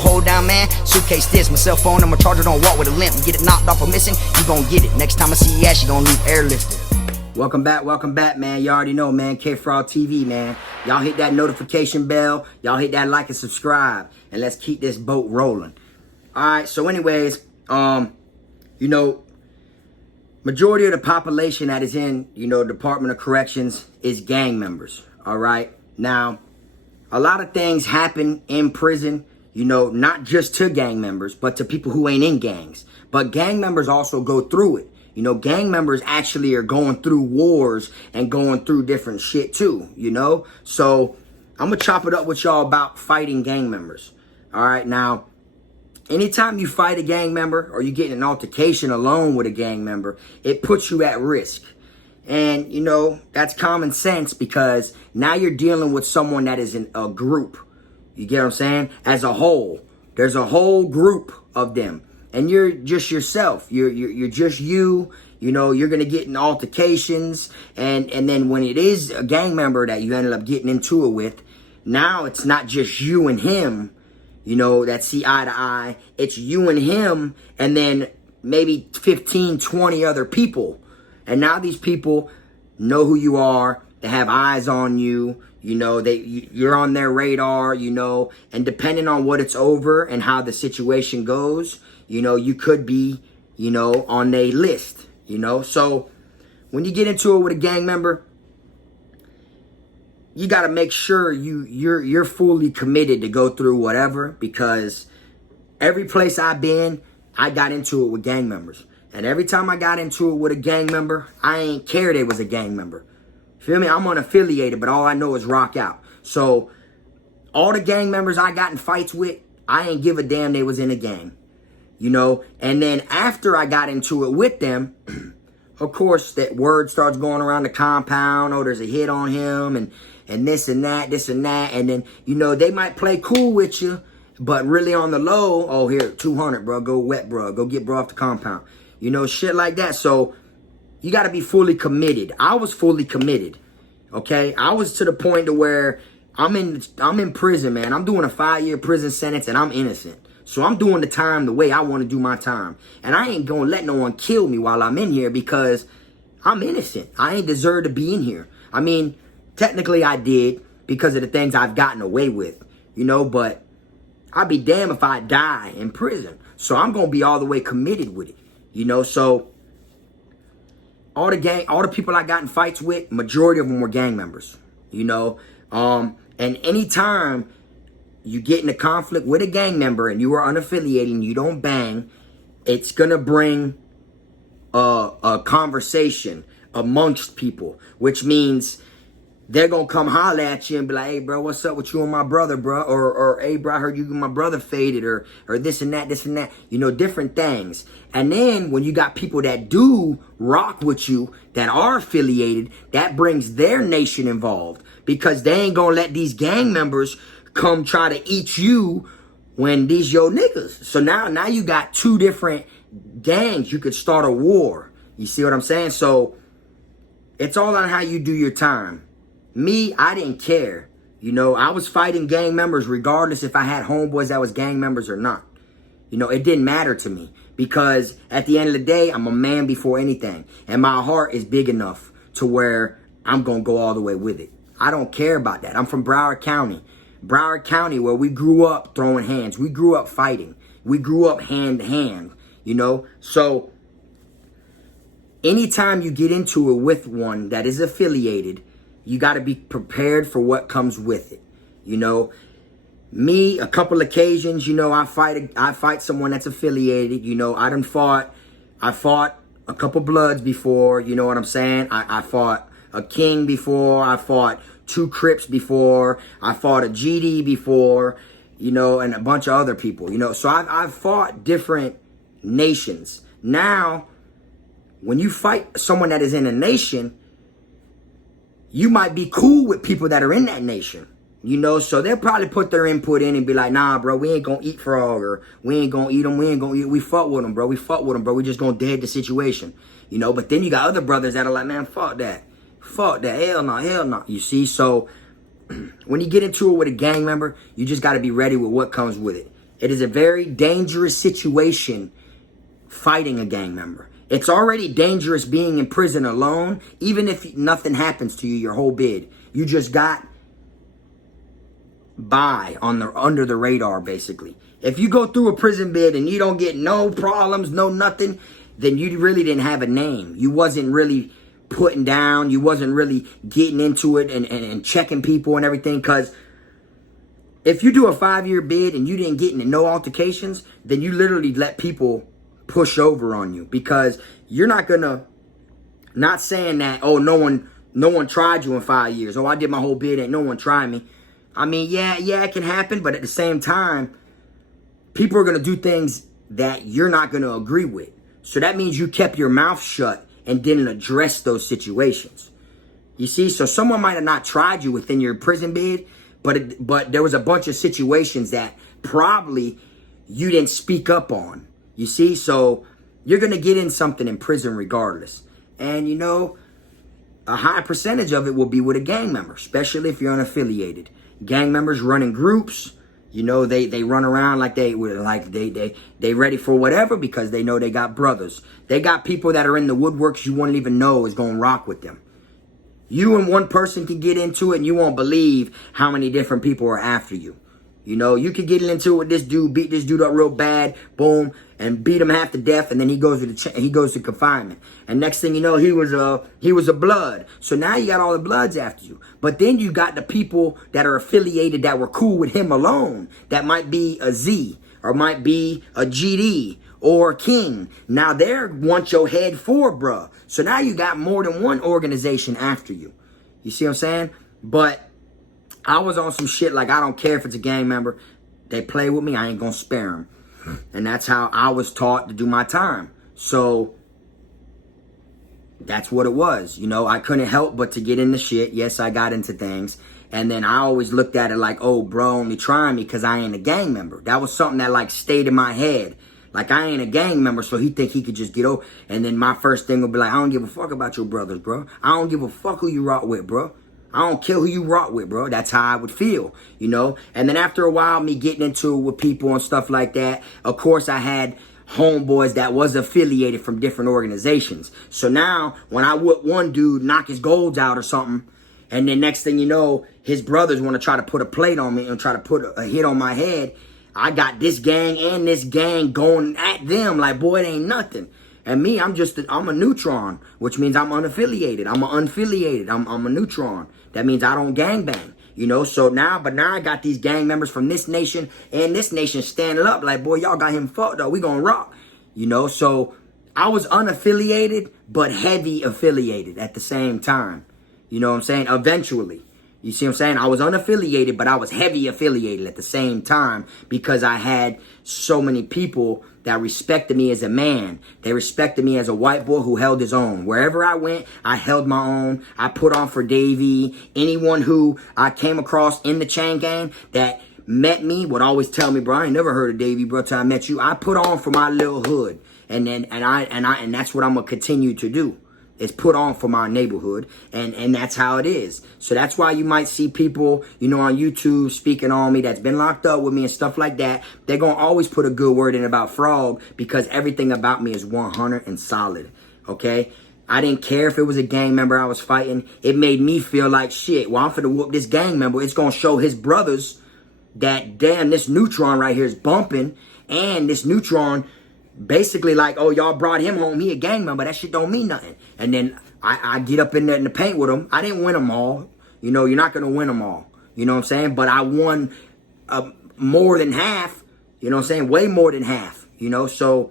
Hold down, man. Suitcase this, my cell phone and my charger don't walk with a limp. You get it knocked off or missing, you gon' get it. Next time I see you ass, you gon' leave airlifted. Welcome back, man. You already know, man. Kfrog TV, man. Y'all hit that notification bell. Y'all hit that like and subscribe. And let's keep this boat rolling. Alright, so anyways, you know, majority of the population that is in, you know, Department of Corrections is gang members. Alright? Now, a lot of things happen in prison, you know, not just to gang members, but to people who ain't in gangs. But gang members also go through it. You know, gang members actually are going through wars and going through different shit too, you know? So, I'm going to chop it up with y'all about fighting gang members. All right, now, anytime you fight a gang member or you get in an altercation alone with a gang member, it puts you at risk. And, you know, that's common sense because now you're dealing with someone that is in a group. You get what I'm saying? As a whole. There's a whole group of them. And you're just yourself. You're just you. You know, you're going to get in altercations. And then when it is a gang member that you ended up getting into it with, now it's not just you and him, you know, that see eye to eye. It's you and him and then maybe 15, 20 other people. And now these people know who you are. They have eyes on you. You know, you're on their radar, you know. And depending on what it's over and how the situation goes, you know, you could be, you know, on their list, you know. So when you get into it with a gang member, you got to make sure you're fully committed to go through whatever, because every place I've been, I got into it with gang members. And every time I got into it with a gang member, I ain't cared it was a gang member. Feel me? I'm unaffiliated, but all I know is rock out. So all the gang members I got in fights with, I ain't give a damn they was in a gang. You know? And then after I got into it with them, of course, that word starts going around the compound. Oh, there's a hit on him and this and that. And then, you know, they might play cool with you, but really on the low, oh, here, 200, bro. Go wet, bro. Go get bro off the compound. You know, shit like that. So you got to be fully committed. I was fully committed. Okay? I was to the point to where I'm in prison, man. I'm doing a 5-year prison sentence and I'm innocent. So I'm doing the time the way I want to do my time. And I ain't going to let no one kill me while I'm in here because I'm innocent. I ain't deserve to be in here. I mean, technically I did because of the things I've gotten away with, you know, but I'd be damned if I die in prison. So I'm going to be all the way committed with it, you know. So all the people I got in fights with, majority of them were gang members, you know. And anytime you get in a conflict with a gang member and you are unaffiliated and you don't bang, it's going to bring a conversation amongst people, which means they're going to come holler at you and be like, hey, bro, what's up with you and my brother, bro? Or hey, bro, I heard you and my brother faded, or this and that, you know, different things. And then when you got people that do rock with you, that are affiliated, that brings their nation involved, because they ain't going to let these gang members come try to eat you when these your niggas. So now you got two different gangs. You could start a war. You see what I'm saying? So it's all on how you do your time. Me, I didn't care. You know, I was fighting gang members regardless if I had homeboys that was gang members or not. You know, it didn't matter to me because at the end of the day, I'm a man before anything. And my heart is big enough to where I'm going to go all the way with it. I don't care about that. I'm from Broward County. Broward County, where we grew up throwing hands. We grew up fighting. We grew up hand to hand, you know. So anytime you get into it with one that is affiliated, you got to be prepared for what comes with it. You know, me, a couple occasions, you know, I fight someone that's affiliated. You know, I fought a couple Bloods before, you know what I'm saying? I fought a King before. I fought 2 Crips before. I fought a GD before, you know, and a bunch of other people, you know. So I've fought different nations. Now, when you fight someone that is in a nation, you might be cool with people that are in that nation, you know. So they'll probably put their input in and be like, nah, bro, we ain't going to eat Frog, or we ain't going to eat them. We fuck with them, bro. We fuck with them, bro. We just going to dead the situation, you know. But then you got other brothers that are like, man, fuck that. Fuck that. Hell no. You see? So when you get into it with a gang member, you just got to be ready with what comes with it. It is a very dangerous situation fighting a gang member. It's already dangerous being in prison alone, even if nothing happens to you your whole bid. You just got by on the under the radar, basically. If you go through a prison bid and you don't get no problems, no nothing, then you really didn't have a name. You wasn't really putting down. You wasn't really getting into it and checking people and everything. Because if you do a 5-year bid and you didn't get into no altercations, then you literally let people push over on you, because you're not gonna, not saying that, oh, no one tried you in 5 years. Oh, I did my whole bid and no one tried me. I mean, yeah, it can happen, but at the same time, people are gonna do things that you're not gonna agree with. So that means you kept your mouth shut and didn't address those situations. You see, so someone might have not tried you within your prison bid, but there was a bunch of situations that probably you didn't speak up on. You see, so you're going to get in something in prison regardless. And, you know, a high percentage of it will be with a gang member, especially if you're unaffiliated. Gang members running groups, you know, they run around like they ready for whatever, because they know they got brothers. They got people that are in the woodworks you wouldn't even know is going to rock with them. You and one person can get into it and you won't believe how many different people are after you. You know, you could get into it with this dude, beat this dude up real bad, boom, and beat him half to death, and then he goes to confinement. And next thing you know, he was a blood. So now you got all the bloods after you. But then you got the people that are affiliated that were cool with him alone. That might be a Z, or might be a GD, or a King. Now they want your head for, bruh. So now you got more than one organization after you. You see what I'm saying? But I was on some shit like, I don't care if it's a gang member. They play with me, I ain't gonna spare them. And that's how I was taught to do my time. So that's what it was. You know, I couldn't help but to get into shit. Yes, I got into things. And then I always looked at it like, oh, bro only trying me because I ain't a gang member. That was something that like stayed in my head. Like, I ain't a gang member, so he think he could just get over. And then my first thing would be like, I don't give a fuck about your brothers, bro. I don't give a fuck who you rock with, bro. I don't care who you rock with, bro. That's how I would feel, you know? And then after a while, me getting into it with people and stuff like that, of course, I had homeboys that was affiliated from different organizations. So now, when I whoop one dude, knock his golds out or something, and then next thing you know, his brothers want to try to put a plate on me and try to put a hit on my head, I got this gang and this gang going at them like, boy, it ain't nothing. And me, I'm a neutron, which means I'm unaffiliated. I'm unaffiliated. I'm a neutron. That means I don't gangbang, you know? So now I got these gang members from this nation and this nation standing up like, boy, y'all got him fucked up. We gonna rock, you know? So I was unaffiliated, but heavy affiliated at the same time. You know what I'm saying? Eventually. You see what I'm saying? I was unaffiliated, but I was heavy affiliated at the same time, because I had so many people that respected me as a man. They respected me as a white boy who held his own. Wherever I went, I held my own. I put on for Davey. Anyone who I came across in the chain gang that met me would always tell me, bro, I ain't never heard of Davey, bro, till I met you. I put on for my little hood. And that's what I'm gonna continue to do. Is put on for my neighborhood, and that's how it is. So that's why you might see people, you know, on YouTube speaking on me that's been locked up with me and stuff like that. They're going to always put a good word in about Frog, because everything about me is 100 and solid, okay? I didn't care if it was a gang member I was fighting. It made me feel like, shit, well, I'm finna whoop this gang member. It's going to show his brothers that, damn, this neutron right here is bumping, and this neutron basically like, oh, y'all brought him home, he a gang member, that shit don't mean nothing. And then I get up in there in the paint with him. I didn't win them all. You know, you're not going to win them all. You know what I'm saying? But I won more than half. You know what I'm saying? Way more than half. You know, so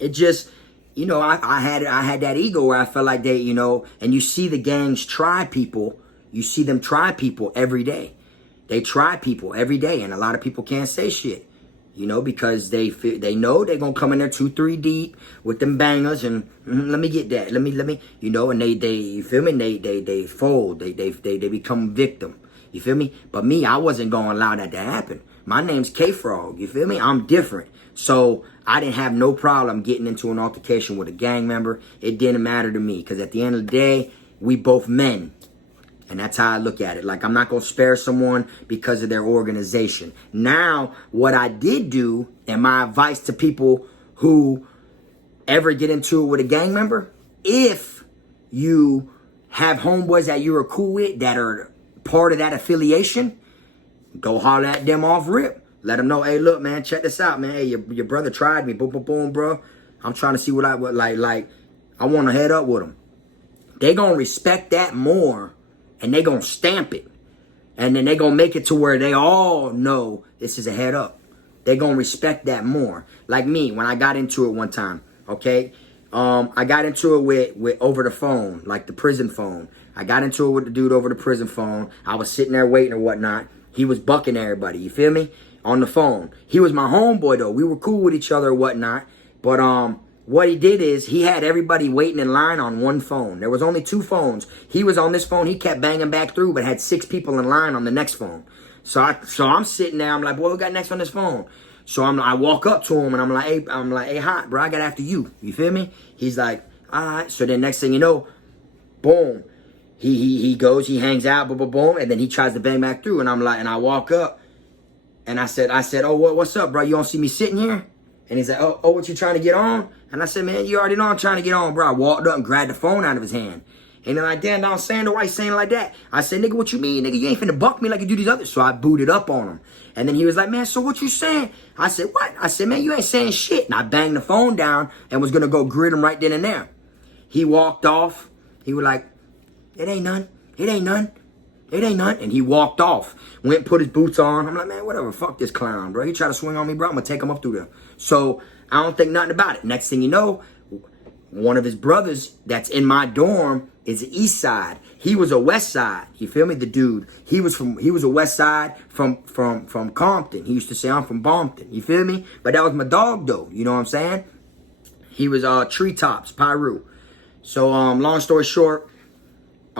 it just, you know, I had that ego where I felt like they, you know, and you see the gangs try people. You see them try people every day. They try people every day, and a lot of people can't say shit. You know, because they know they're going to come in there 2-3 deep with them bangers and let me get that. Let me, you know, and they you feel me? They fold. They become victim. You feel me? But me, I wasn't going to allow that to happen. My name's Kfrog. You feel me? I'm different. So I didn't have no problem getting into an altercation with a gang member. It didn't matter to me, because at the end of the day, we both men. And that's how I look at it. Like, I'm not going to spare someone because of their organization. Now, what I did do, and my advice to people who ever get into it with a gang member, if you have homeboys that you are cool with that are part of that affiliation, go holler at them off rip. Let them know, hey, look, man, check this out, man. Hey, your brother tried me. Boom, boom, boom, bro. I'm trying to see what I would like. I want to head up with him. They going to respect that more, and they going to stamp it. And then they going to make it to where they all know this is a head up. They going to respect that more. Like me, when I got into it one time, okay? I got into it with over the phone, like the prison phone. I got into it with the dude over the prison phone. I was sitting there waiting or whatnot. He was bucking everybody, you feel me? On the phone. He was my homeboy, though. We were cool with each other or whatnot. But what he did is he had everybody waiting in line on one phone. There was only 2 phones. He was on this phone. He kept banging back through, but had 6 people in line on the next phone. So I'm sitting there. I'm like, boy, we got next on this phone. So I walk up to him and I'm like, hey, hot, bro, I got after you. You feel me? He's like, all right. So then next thing you know, boom, he goes, he hangs out, boom, boom, boom, and then he tries to bang back through. And I'm like, and I walk up and I said, oh, what's up, bro? You don't see me sitting here? And he's like, oh, what you trying to get on? And I said, man, you already know I'm trying to get on, bro. I walked up and grabbed the phone out of his hand. And they're like, damn, I'm saying, why you saying like that? I said, nigga, what you mean, nigga? You ain't finna buck me like you do these others. So I booted up on him. And then he was like, man, so what you saying? I said, what? I said, man, you ain't saying shit. And I banged the phone down and was gonna go grit him right then and there. He walked off. He was like, it ain't none. It ain't none. It ain't none. And he walked off. Went and put his boots on. I'm like, man, whatever. Fuck this clown, bro. He tried to swing on me, bro. I'm gonna take him up through there. So I don't think nothing about it. Next thing you know, one of his brothers that's in my dorm is East Side. He was a West Side. You feel me? The dude. He was a West Side from Compton. He used to say I'm from Bompton. You feel me? But that was my dog though. You know what I'm saying? He was Treetops, Pyru. So long story short,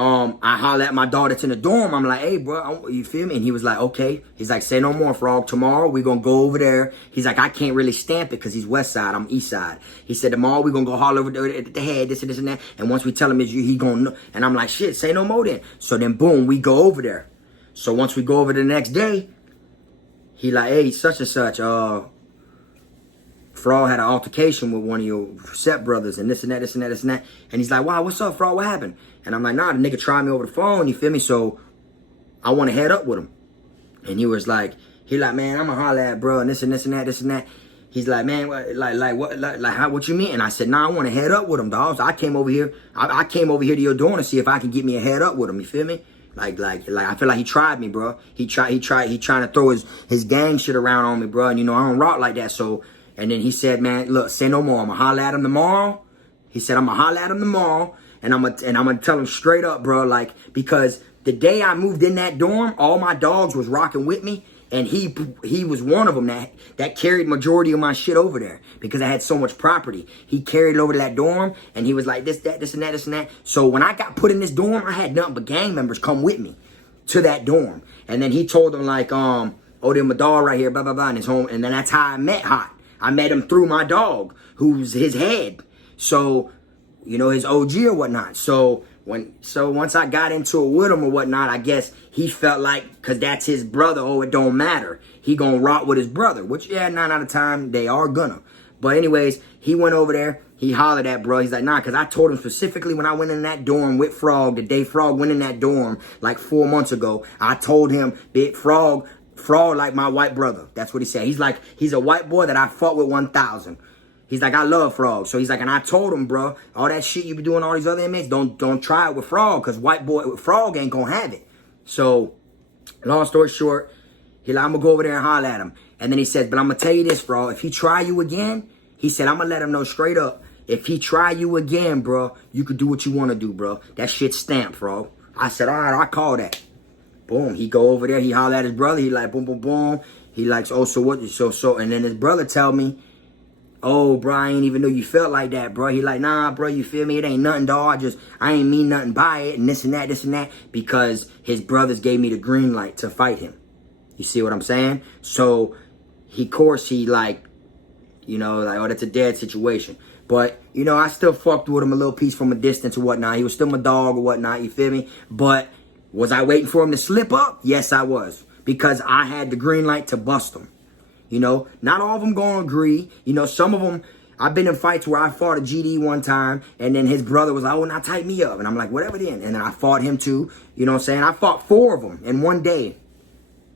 I holler at my dog that's in the dorm. I'm like, hey, bro, you feel me? And he was like, okay. He's like, say no more, Frog. Tomorrow, we going to go over there. He's like, I can't really stamp it because he's West Side. I'm East Side. He said, tomorrow, we going to go holler over there at the head, this and this and that. And once we tell him, he going to know. And I'm like, shit, say no more then. So then, boom, we go over there. So once we go over the next day, he like, hey, such and such, Frog had an altercation with one of your step brothers and this and that, this and that, this and that. And he's like, wow, what's up, Frog? What happened? And I'm like, nah, the nigga tried me over the phone, you feel me? So I want to head up with him. And he was like, man, I'm going to holler at bro and this and this and that, this and that. He's like, man, what, what you mean? And I said, nah, I want to head up with him, dog. So I came over here. I came over here to your door to see if I can get me a head up with him, you feel me? Like I feel like he tried me, bro. He trying to throw his gang shit around on me, bro. And you know, I don't rock like that, so. And then he said, man, look, say no more. I'm going to holler at him tomorrow. He said, I'm going to holler at him tomorrow. And I'm going to tell him straight up, bro. Like, because the day I moved in that dorm, all my dogs was rocking with me. And he was one of them that carried majority of my shit over there. Because I had so much property. He carried it over to that dorm. And he was like, this, that, this, and that, this, and that. So when I got put in this dorm, I had nothing but gang members come with me to that dorm. And then he told them, like, oh, there's my dog right here, blah, blah, blah, in his home. And then that's how I met Hot. I met him through my dog, who's his head. So, you know, his OG or whatnot. So once I got into it with him or whatnot, I guess he felt like, because that's his brother, oh, it don't matter. He gonna rock with his brother, which, yeah, 9 out of 10, they are gonna. But anyways, he went over there. He hollered at bro. He's like, nah, because I told him specifically when I went in that dorm with Frog, the day Frog went in that dorm like 4 months ago, I told him, big Frog like my white brother. That's what he said. He's like, he's a white boy that I fought with 1,000. He's like, I love Frog. So he's like, and I told him, bro, all that shit you be doing all these other inmates, don't try it with Frog, because white boy with Frog ain't gonna have it. So, long story short, he like, I'm gonna go over there and holler at him. And then he says, but I'm gonna tell you this, bro, if he try you again, he said, I'm gonna let him know straight up, if he try you again, bro, you could do what you wanna do, bro. That shit's stamped, bro. I said, all right, I call that. Boom, he go over there, he holler at his brother, he like, boom, boom, boom. He likes, oh, so what, so, and then his brother tell me, oh, bro, I ain't even know you felt like that, bro. He like, nah, bro, you feel me? It ain't nothing, dog. I ain't mean nothing by it, and this and that, because his brothers gave me the green light to fight him. You see what I'm saying? So, he like, you know, like, oh, that's a dead situation. But, you know, I still fucked with him a little piece from a distance or whatnot. He was still my dog or whatnot, you feel me? But Was I waiting for him to slip up? Yes, I was. Because I had the green light to bust them. You know, not all of them gonna agree. You know, some of them, I've been in fights where I fought a GD one time, and then his brother was like, oh, now tighten me up. And I'm like, whatever then. And then I fought him too. You know what I'm saying? I fought 4 of them in one day.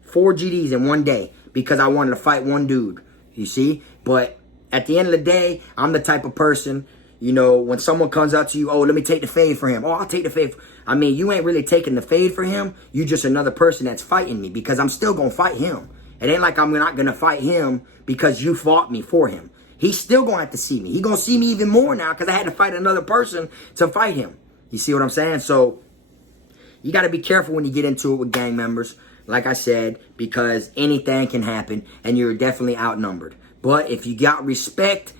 4 GDs in one day because I wanted to fight one dude. You see? But at the end of the day, I'm the type of person, you know, when someone comes up to you, oh, let me take the fade for him. Oh, I'll take the fade. I mean, you ain't really taking the fade for him. You just another person that's fighting me because I'm still going to fight him. It ain't like I'm not going to fight him because you fought me for him. He's still going to have to see me. He's going to see me even more now because I had to fight another person to fight him. You see what I'm saying? So you got to be careful when you get into it with gang members, like I said, because anything can happen and you're definitely outnumbered. But if you got respect,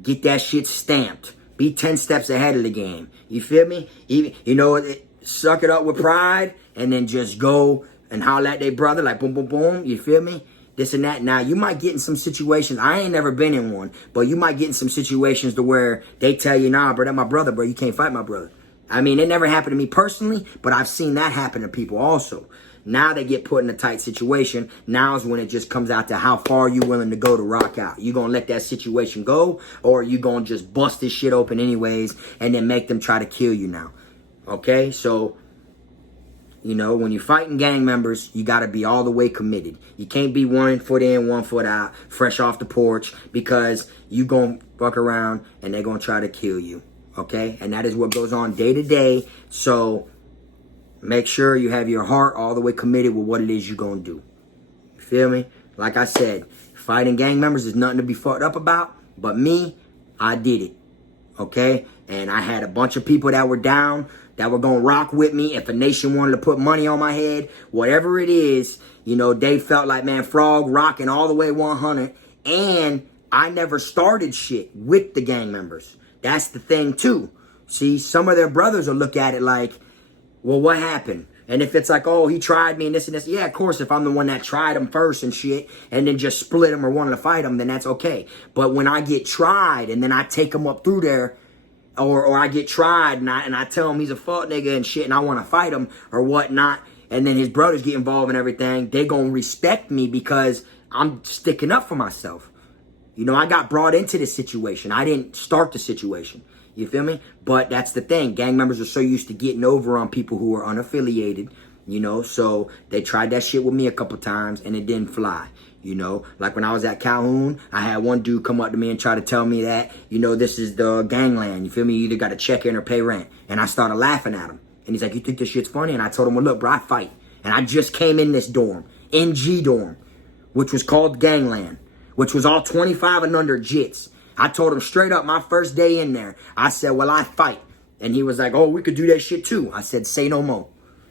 get that shit stamped. Be 10 steps ahead of the game. You feel me? Even, you know, suck it up with pride and then just go and holler at their brother like boom, boom, boom. You feel me? This and that. Now, you might get in some situations. I ain't never been in one. But you might get in some situations to where they tell you, nah, bro, that's my brother, bro. You can't fight my brother. I mean, it never happened to me personally, but I've seen that happen to people also. Now they get put in a tight situation. Now is when it just comes out to how far you willing to go to rock out. You gonna let that situation go, or you gonna just bust this shit open anyways and then make them try to kill you now. Okay? So, you know, when you're fighting gang members, you got to be all the way committed. You can't be 1 foot in, 1 foot out, fresh off the porch, because you going to fuck around and they're going to try to kill you. Okay? And that is what goes on day to day. So make sure you have your heart all the way committed with what it is you're going to do. You feel me? Like I said, fighting gang members is nothing to be fucked up about. But me, I did it. Okay? And I had a bunch of people that were down, that were going to rock with me. If a nation wanted to put money on my head, whatever it is, you know, they felt like, man, Frog rocking all the way 100. And I never started shit with the gang members. That's the thing, too. See, some of their brothers will look at it like, well, what happened? And if it's like, oh, he tried me and this and this. Yeah, of course, if I'm the one that tried him first and shit and then just split him or wanted to fight him, then that's okay. But when I get tried and then I take him up through there, or I get tried and I tell him he's a fuck nigga and shit and I want to fight him or whatnot, and then his brothers get involved and everything, they gonna respect me because I'm sticking up for myself. You know, I got brought into this situation. I didn't start the situation. You feel me? But that's the thing. Gang members are so used to getting over on people who are unaffiliated, you know, so they tried that shit with me a couple times and it didn't fly. You know, like when I was at Calhoun, I had one dude come up to me and try to tell me that, you know, this is the gangland. You feel me? You either got to check in or pay rent. And I started laughing at him. And he's like, you think this shit's funny? And I told him, well, look, bro, I fight. And I just came in this dorm, NG dorm, which was called gangland, which was all 25 and under jits. I told him straight up my first day in there. I said, well, I fight. And he was like, oh, we could do that shit too. I said, say no more.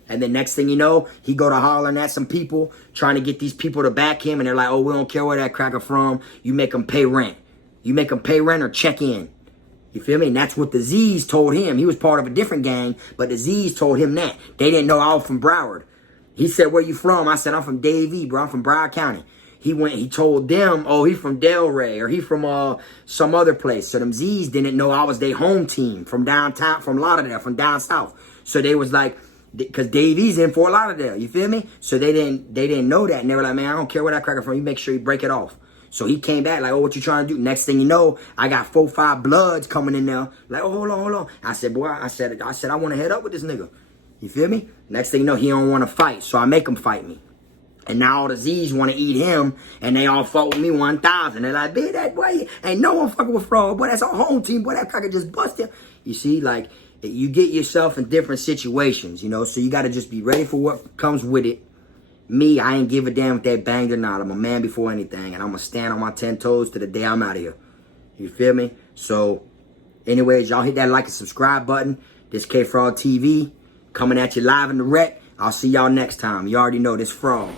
And then next thing you know, he go to hollering at some people, trying to get these people to back him. And they're like, oh, we don't care where that cracker from. You make them pay rent. You make them pay rent or check in. You feel me? And that's what the Z's told him. He was part of a different gang, but the Z's told him that. They didn't know I was from Broward. He said, where you from? I said, I'm from Davie, bro. I'm from Broward County. He told them, oh, he from Delray or he from some other place. So them Z's didn't know I was their home team from downtown, from Lauderdale, from down south. So they was like, because Davey's in Fort Lauderdale, you feel me? So they didn't know that, and they were like, man, I don't care where that cracker from. You make sure you break it off. So he came back like, oh, what you trying to do? Next thing you know, I got 4 or 5 bloods coming in there. Like, oh, hold on. I said, boy, I said I want to head up with this nigga. You feel me? Next thing you know, he don't want to fight, so I make him fight me. And now all the Z's want to eat him, and they all fought with me 1,000. They're like, bitch, that boy, ain't no one fucking with Frog. Boy, that's our home team. Boy, that cracker just bust him. You see, like, you get yourself in different situations, you know, so you got to just be ready for what comes with it. Me, I ain't give a damn if they banged or not. I'm a man before anything, and I'm going to stand on my 10 toes to the day I'm out of here. You feel me? So, anyways, y'all hit that like and subscribe button. This Kfrog TV coming at you live in the rec. I'll see y'all next time. You already know this Frog.